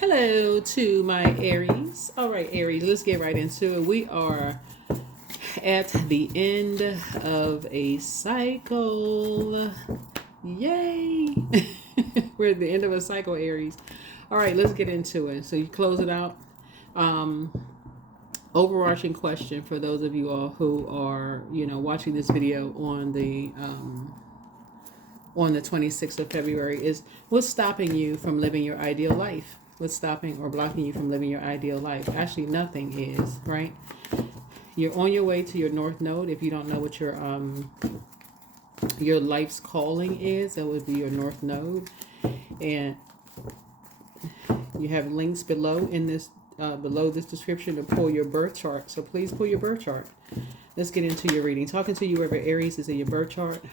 Hello to my Aries. All right, Aries, let's get right into it. We are at the end of a cycle. Yay! We're at the end of a cycle, Aries. All right, let's get into it. So you close it out. Um, Overarching question for those of you all who are, watching this video on the 26th of February is what's stopping you from living your ideal life? What's stopping or blocking you from living your ideal life? Actually, nothing is, right? You're on your way to your North Node. If you don't know what your life's calling is, that would be your North Node. And you have links below this description to pull your birth chart. So please pull your birth chart. Let's get into your reading. Talking to you wherever Aries is in your birth chart.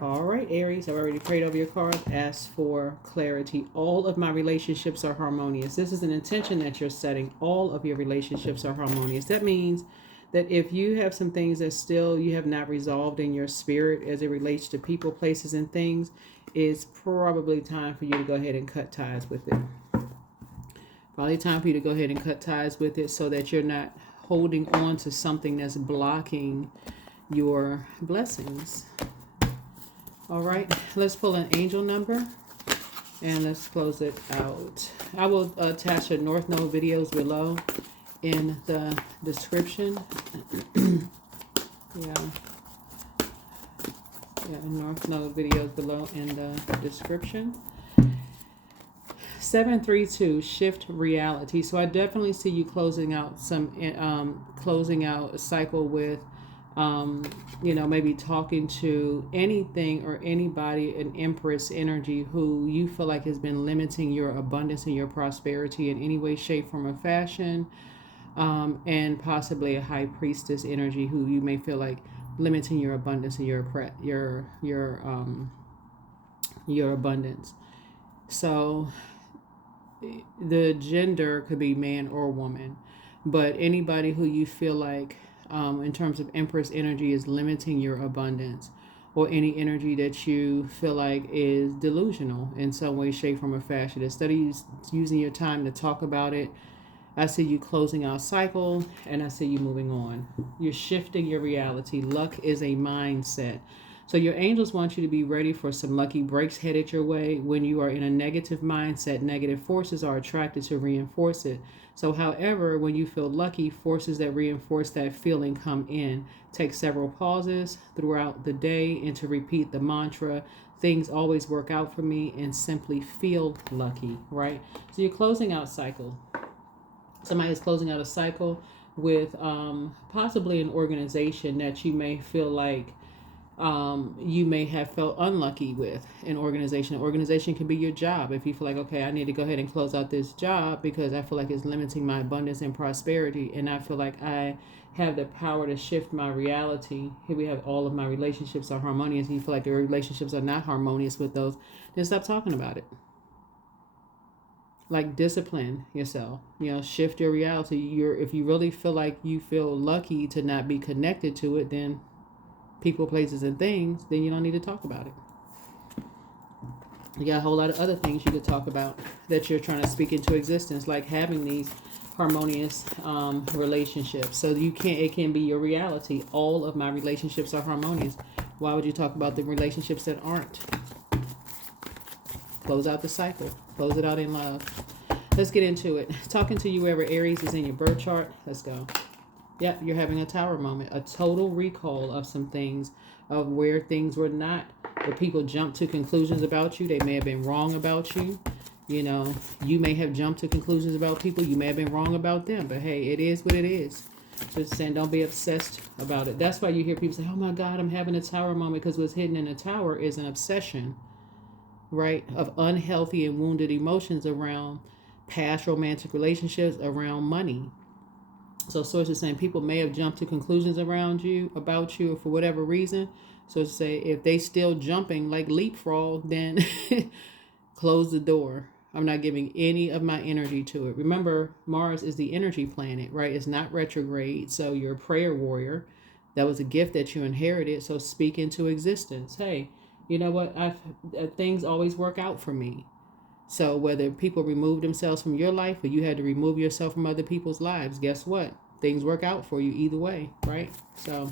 All right, Aries, I've already prayed over your card. Ask for clarity. All of my relationships are harmonious. This is an intention that you're setting. All of your relationships are harmonious. That means that if you have some things that still you have not resolved in your spirit as it relates to people, places, and things, it's probably time for you to go ahead and cut ties with it. Probably time for you to go ahead and cut ties with it so that you're not holding on to something that's blocking your blessings. All right, let's pull an angel number and let's close it out. I will attach the North Node videos below in the description. yeah, North Node videos below in the description. 732, shift reality. So I definitely see you closing out a cycle with maybe talking to anything or anybody, an Empress energy who you feel like has been limiting your abundance and your prosperity in any way, shape, form, or fashion, and possibly a High Priestess energy who you may feel like limiting your abundance and your abundance. So the gender could be man or woman, but anybody who you feel like in terms of Empress energy is limiting your abundance, or any energy that you feel like is delusional in some way, shape, form, or fashion. Instead of using your time to talk about it, I see you closing out cycle and I see you moving on. You're shifting your reality. Luck is a mindset. So your angels want you to be ready for some lucky breaks headed your way. When you are in a negative mindset, negative forces are attracted to reinforce it. So however, when you feel lucky, forces that reinforce that feeling come in. Take several pauses throughout the day and to repeat the mantra, things always work out for me, and simply feel lucky, right? So you're closing out cycle. Somebody is closing out a cycle with possibly an organization that you may feel like you may have felt unlucky with an organization. An organization can be your job. If you feel like, okay, I need to go ahead and close out this job because I feel like it's limiting my abundance and prosperity, and I feel like I have the power to shift my reality. Here we have all of my relationships are harmonious, and you feel like your relationships are not harmonious with those, then stop talking about it. Like, discipline yourself, shift your reality. If you really feel like you feel lucky to not be connected to it, then people, places, and things, then you don't need to talk about it. You got a whole lot of other things you could talk about that you're trying to speak into existence, like having these harmonious relationships. So it can be your reality. All of my relationships are harmonious. Why would you talk about the relationships that aren't? Close out the cycle. Close it out in love. Let's get into it. Talking to you wherever Aries is in your birth chart. Let's go. Yep, you're having a tower moment. A total recall of some things, of where things were not. Where people jumped to conclusions about you. They may have been wrong about you. You may have jumped to conclusions about people. You may have been wrong about them. But hey, it is what it is. Just saying, don't be obsessed about it. That's why you hear people say, oh my God, I'm having a tower moment, because what's hidden in a tower is an obsession, right, of unhealthy and wounded emotions around past romantic relationships, around money. So source is saying people may have jumped to conclusions about you, or for whatever reason. So to say, if they still jumping like leapfrog, then close the door. I'm not giving any of my energy to it. Remember, Mars is the energy planet, right? It's not retrograde. So you're a prayer warrior. That was a gift that you inherited. So speak into existence. Hey, you know what? Things always work out for me. So whether people remove themselves from your life or you had to remove yourself from other people's lives, guess what? Things work out for you either way, right? So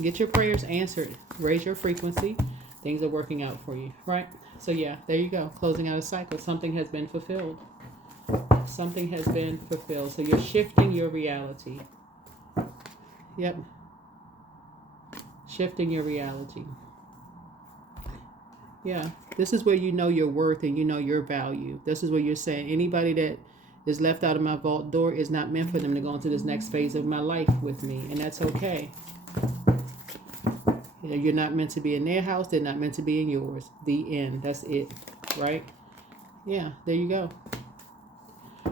get your prayers answered. Raise your frequency. Things are working out for you, right? So yeah, there you go. Closing out a cycle. Something has been fulfilled. Something has been fulfilled. So you're shifting your reality. Yep. Shifting your reality. Yeah. This is where you know your worth and you know your value. This is where you're saying anybody that is left out of my vault door is not meant for them to go into this next phase of my life with me. And that's okay. You're not meant to be in their house. They're not meant to be in yours. The end. That's it. Right? Yeah. There you go.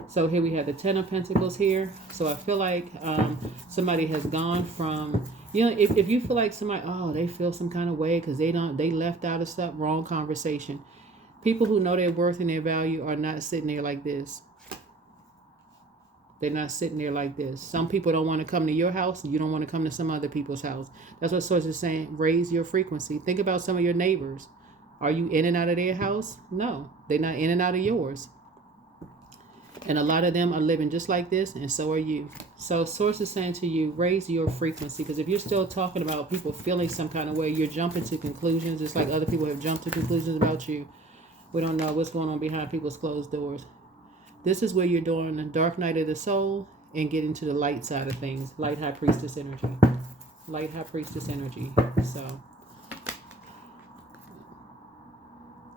So here we have the Ten of Pentacles here. So I feel like somebody has gone from, if you feel like somebody, they feel some kind of way because they left out of stuff, wrong conversation. People who know their worth and their value are not sitting there like this. They're not sitting there like this. Some people don't want to come to your house. You don't want to come to some other people's house. That's what Source is saying. Raise your frequency. Think about some of your neighbors. Are you in and out of their house? No, they're not in and out of yours. And a lot of them are living just like this, and so are you. So Source is saying to you, raise your frequency. Because if you're still talking about people feeling some kind of way, you're jumping to conclusions. It's like other people have jumped to conclusions about you. We don't know what's going on behind people's closed doors. This is where you're doing the dark night of the soul and getting to the light side of things. Light High Priestess energy. Light High Priestess energy. So,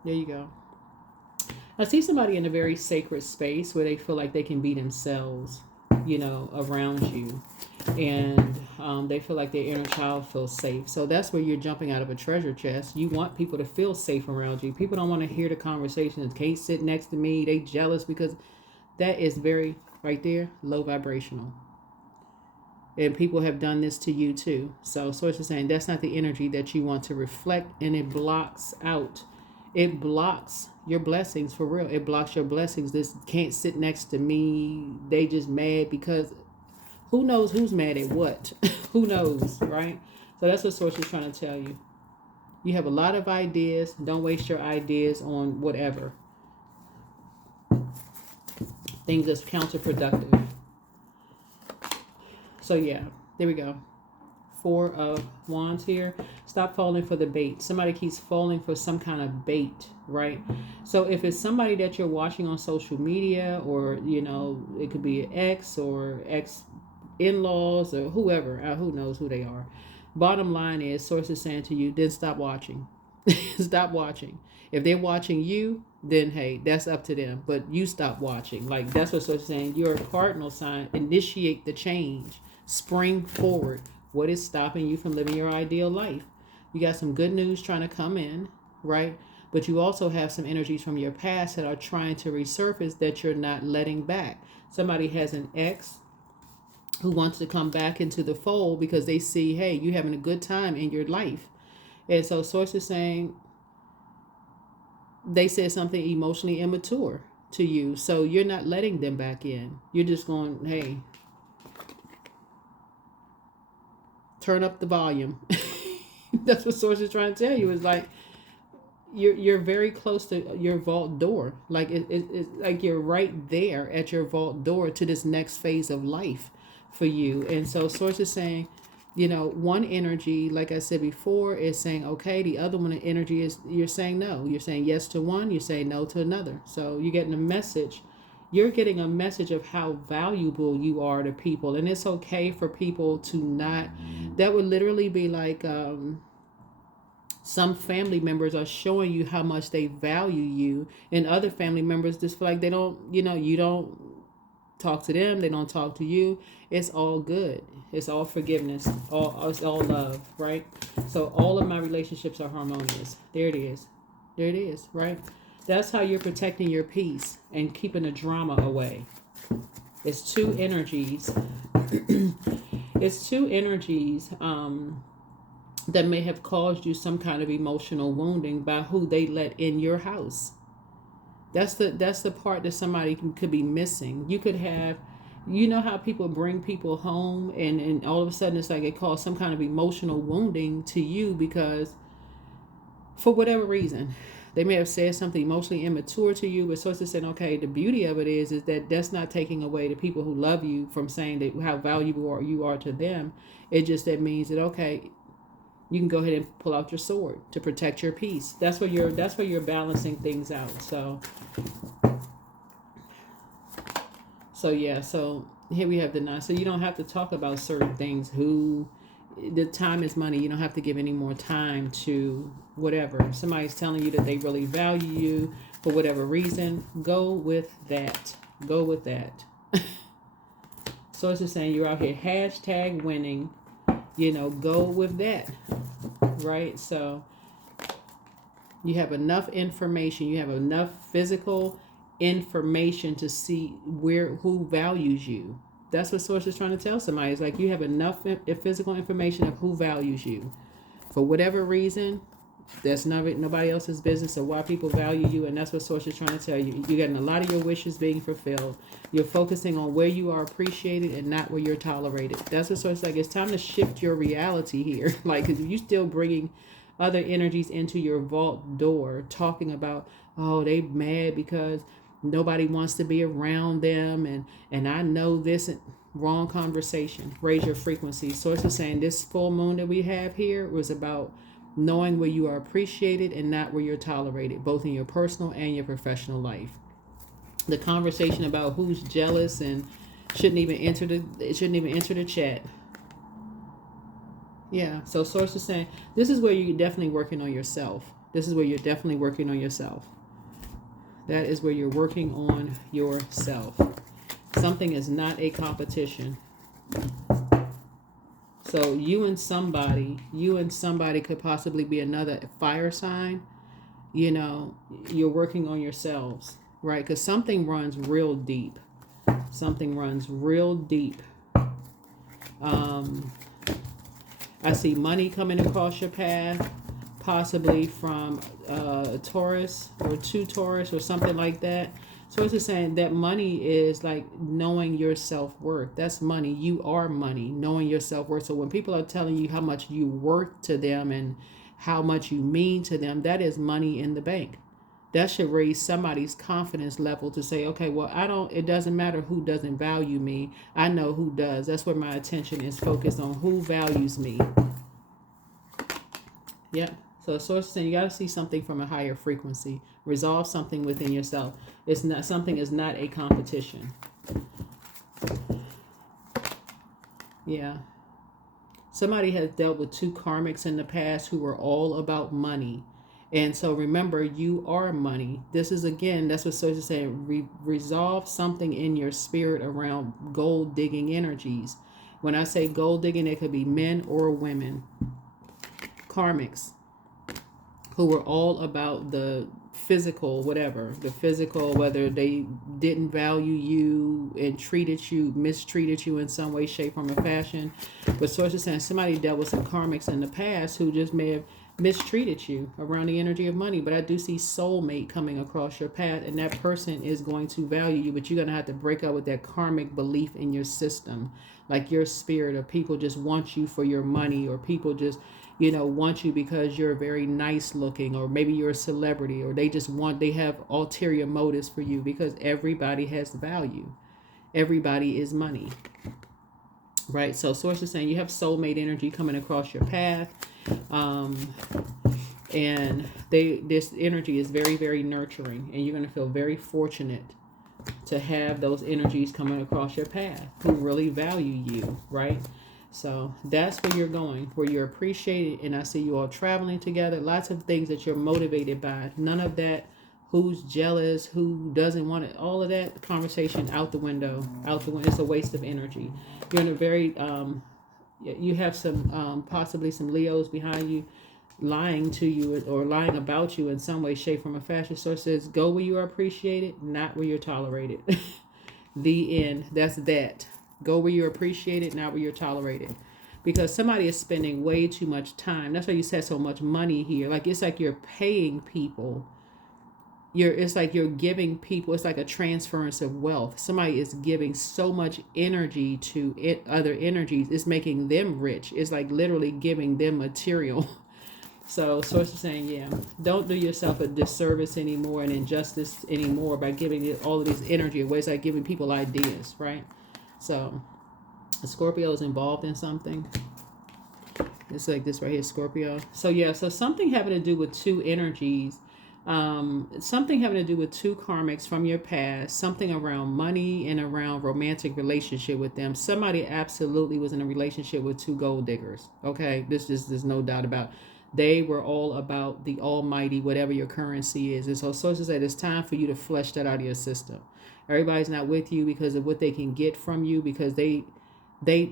there you go. I see somebody in a very sacred space where they feel like they can be themselves, around you. And they feel like their inner child feels safe. So that's where you're jumping out of a treasure chest. You want people to feel safe around you. People don't want to hear the conversations. Can't sit next to me. They jealous because that is very, right there, low vibrational. And people have done this to you too. So Source is saying that's not the energy that you want to reflect, and it blocks out. It blocks your blessings for real. It blocks your blessings. This can't sit next to me. They just mad because who knows who's mad at what? Who knows, right? So that's what Source is trying to tell you. You have a lot of ideas. Don't waste your ideas on whatever. Things that's counterproductive. So yeah, there we go. 4 of Wands here. Stop falling for the bait. Somebody keeps falling for some kind of bait, right? So if it's somebody that you're watching on social media, or it could be an ex or ex in-laws or whoever, who knows who they are. Bottom line is, Source is saying to you, then stop watching. Stop watching. If they're watching you, then hey, that's up to them. But you stop watching. Like, that's what Source is saying. You're a cardinal sign. Initiate the change. Spring forward. What is stopping you from living your ideal life? You got some good news trying to come in, right? But you also have some energies from your past that are trying to resurface that you're not letting back. Somebody has an ex who wants to come back into the fold because they see, hey, you having a good time in your life. And so Source is saying they said something emotionally immature to you. So you're not letting them back in. You're just going, hey, turn up the volume. That's what Source is trying to tell you. It's like you're very close to your vault door. Like it's like you're right there at your vault door to this next phase of life for you. And so Source is saying, one energy, like I said before, is saying okay. The other one energy is you're saying no. You're saying yes to one. You're saying no to another. So you're getting a message. You're getting a message of how valuable you are to people. And it's okay for people to not, that would literally be like some family members are showing you how much they value you. And other family members just feel like they don't, you don't talk to them. They don't talk to you. It's all good. It's all forgiveness. It's all love, right? So all of my relationships are harmonious. There it is. There it is, right? That's how you're protecting your peace and keeping the drama away. It's two energies. It's two energies that may have caused you some kind of emotional wounding by who they let in your house. That's the part that somebody could be missing. You could have You know how people bring people home, and all of a sudden it's like it caused some kind of emotional wounding to you because for whatever reason they may have said something emotionally immature to you, but sources said, okay, the beauty of it is that that's not taking away the people who love you from saying that how valuable you are to them. It just that means that, okay, you can go ahead and pull out your sword to protect your peace. That's where you're balancing things out. So yeah, so here we have the 9. So you don't have to talk about certain things. The time is money. You don't have to give any more time to whatever. If somebody's telling you that they really value you for whatever reason, go with that. Go with that. So it's just saying you're out here hashtag winning. Go with that. Right? So you have enough information. You have enough physical information to see who values you. That's what source is trying to tell somebody. It's like you have enough physical information of who values you. For whatever reason, that's nobody else's business of why people value you, and that's what source is trying to tell you. You're getting a lot of your wishes being fulfilled. You're focusing on where you are appreciated and not where you're tolerated. That's what source is like. It's time to shift your reality here. Like, because you're still bringing other energies into your vault door, talking about, oh, they mad because nobody wants to be around them, and I know this. Wrong conversation. Raise your frequency. Source is saying this full moon that we have here was about knowing where you are appreciated and not where you're tolerated, both in your personal and your professional life. The conversation about who's jealous and shouldn't even enter the chat. Yeah, so source is saying this is where you're definitely working on yourself. This is where you're definitely working on yourself. That is where you're working on yourself. Something is not a competition. So you and somebody could possibly be another fire sign. You're working on yourselves, right? Because something runs real deep. Something runs real deep. I see money coming across your path, possibly from a Taurus or 2 Taurus or something like that. So it's just saying that money is like knowing your self-worth. That's money. You are money, knowing your self-worth. So when people are telling you how much you worth to them and how much you mean to them, that is money in the bank. That should raise somebody's confidence level to say, okay, well, it doesn't matter who doesn't value me. I know who does. That's where my attention is focused on who values me. Yep. So the source is saying you got to see something from a higher frequency. Resolve something within yourself. Something is not a competition. Yeah. Somebody has dealt with 2 karmics in the past who were all about money. And so remember, you are money. This is, again, that's what source is saying. Resolve something in your spirit around gold digging energies. When I say gold digging, it could be men or women. Karmics who were all about the physical, whether they didn't value you and mistreated you in some way, shape, form, or fashion. But source is saying somebody dealt with some karmics in the past who just may have mistreated you around the energy of money. But I do see soulmate coming across your path, and that person is going to value you, but you're going to have to break up with that karmic belief in your system, like your spirit of people just want you for your money, or people just want you because you're very nice looking, or maybe you're a celebrity, or they have ulterior motives for you, because everybody has value. Everybody is money. Right? So source is saying you have soulmate energy coming across your path. And this energy is very, very nurturing, and you're going to feel very fortunate to have those energies coming across your path who really value you, right? So that's where you're going, where you're appreciated, and I see you all traveling together. Lots of things that you're motivated by. None of that who's jealous, who doesn't want it, all of that conversation out the window. It's a waste of energy. You're in a very, you have some, possibly some Leos behind you lying to you or lying about you in some way, shape, form, or fashion. Source says, go where you are appreciated, not where you're tolerated. The end. That's that. Go where you're appreciated, not where you're tolerated. Because somebody is spending way too much time. That's why you said so much money here. Like, it's like you're paying people it's like you're giving people, it's like a transference of wealth. Somebody is giving so much energy to it, other energies. It's making them rich. It's like literally giving them material. So source is saying, yeah, don't do yourself a disservice anymore and injustice anymore by giving it all of this energy away. It's like giving people ideas, right? So Scorpio is involved in something. It's like this right here, Scorpio. So yeah, so something having to do with two energies. Something having to do with two karmics from your past, something around money and around romantic relationship with them. Somebody absolutely was in a relationship with two gold diggers. Okay, there's no doubt about. They were all about the almighty, whatever your currency is. And so sources say it's time for you to flesh that out of your system. Everybody's not with you because of what they can get from you, because they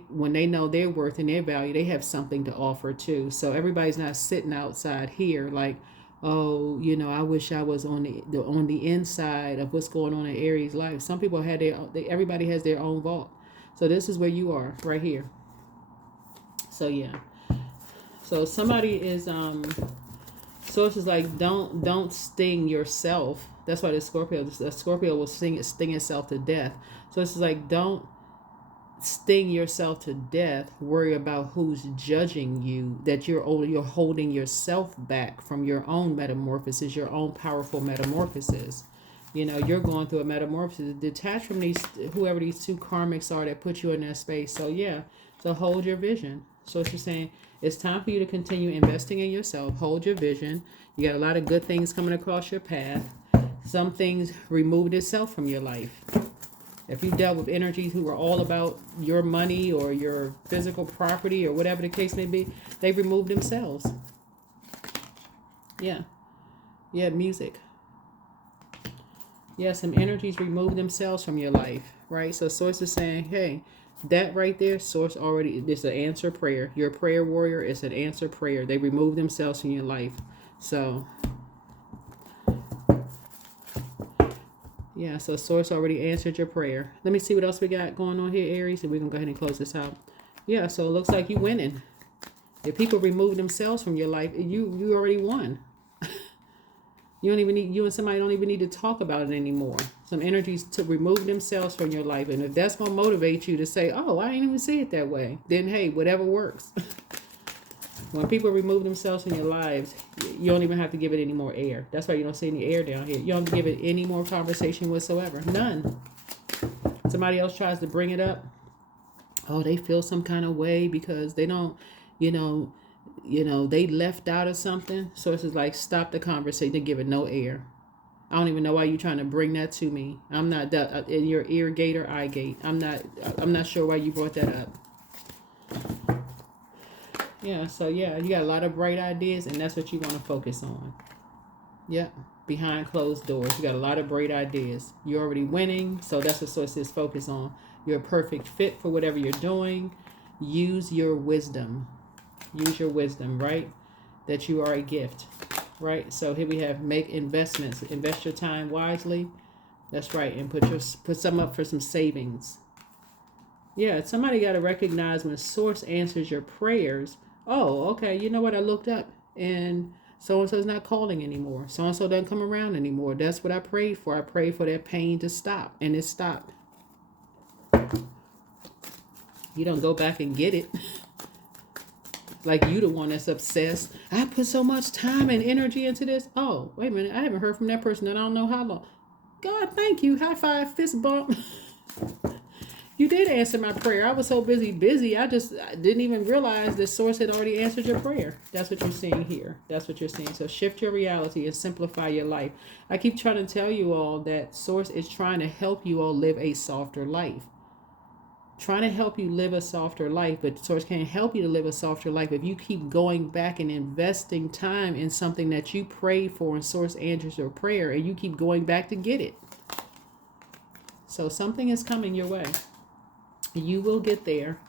when they know their worth and their value, they have something to offer too. So everybody's not sitting outside here like, oh, I wish I was on the inside of what's going on in Aries life. Some people had everybody has their own vault. So this is where you are right here. So yeah. So somebody is source is like, don't sting yourself. That's why the Scorpio will sting itself to death. So it's like, don't sting yourself to death. Worry about who's judging you, that you're holding yourself back from your own metamorphosis, your own powerful metamorphosis. You're going through a metamorphosis. Detach from whoever these two karmics are that put you in that space. So yeah, so hold your vision. So it's just saying it's time for you to continue investing in yourself. Hold your vision. You got a lot of good things coming across your path. Some things removed itself from your life. If you dealt with energies who were all about your money or your physical property or whatever the case may be, they've removed themselves. Yeah. Yeah, music. Yeah, some energies remove themselves from your life, right? So source is saying, hey, that right there, source already, it's an answer prayer. You're a prayer warrior. It's an answer prayer. They remove themselves from your life. So yeah, so source already answered your prayer. Let me see what else we got going on here, Aries, and we're going to go ahead and close this out. Yeah, so it looks like you winning. If people remove themselves from your life, you already won. You and somebody don't even need to talk about it anymore. Some energies to remove themselves from your life. And if that's going to motivate you to say, oh, I didn't even see it that way, then hey, whatever works. When people remove themselves from your lives, you don't even have to give it any more air. That's why you don't see any air down here. You don't have to give it any more conversation whatsoever. None. Somebody else tries to bring it up. Oh, they feel some kind of way because they don't, they left out of something. So it's just like, stop the conversation to give it no air. I don't even know why you're trying to bring that to me. I'm not in your ear gate or eye gate. I'm not sure why you brought that up. Yeah, so yeah, you got a lot of bright ideas, and that's what you want to focus on. Yep, behind closed doors. You got a lot of great ideas. You're already winning, so that's what source is focus on. You're a perfect fit for whatever you're doing. Use your wisdom. Use your wisdom, right? That you are a gift, right? So here we have make investments. Invest your time wisely. That's right, and put some up for some savings. Yeah, somebody got to recognize when source answers your prayers. Oh, okay, you know what? I looked up and so-and-so's not calling anymore. So-and-so doesn't come around anymore. That's what I prayed for. I prayed for that pain to stop, and it stopped. You don't go back and get it. Like you the one that's obsessed. I put so much time and energy into this. Oh, wait a minute. I haven't heard from that person in I don't know how long. God, thank you. High five, fist bump. You did answer my prayer. I was so busy. I didn't even realize that source had already answered your prayer. That's what you're seeing here. That's what you're seeing. So shift your reality and simplify your life. I keep trying to tell you all that source is trying to help you all live a softer life. Trying to help you live a softer life, but source can't help you to live a softer life if you keep going back and investing time in something that you prayed for and source answers your prayer, and you keep going back to get it. So something is coming your way. You will get there.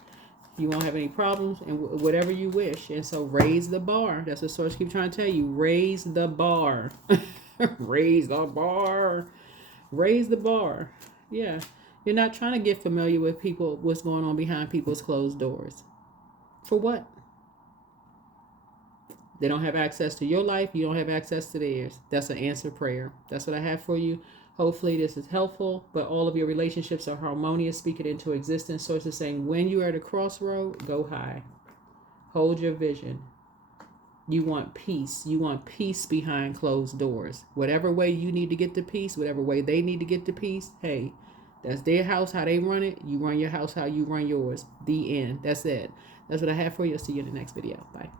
You won't have any problems and whatever you wish. And so raise the bar. That's what source keep trying to tell you. Raise the bar. Raise the bar. Raise the bar. Yeah. You're not trying to get familiar with people, what's going on behind people's closed doors. For what? They don't have access to your life. You don't have access to theirs. That's an answered prayer. That's what I have for you. Hopefully this is helpful, but all of your relationships are harmonious. Speak it into existence. Source is saying when you are at a crossroad, go high. Hold your vision. You want peace. You want peace behind closed doors. Whatever way you need to get the peace, whatever way they need to get the peace, hey, that's their house, how they run it. You run your house how you run yours. The end. That's it. That's what I have for you. I'll see you in the next video. Bye.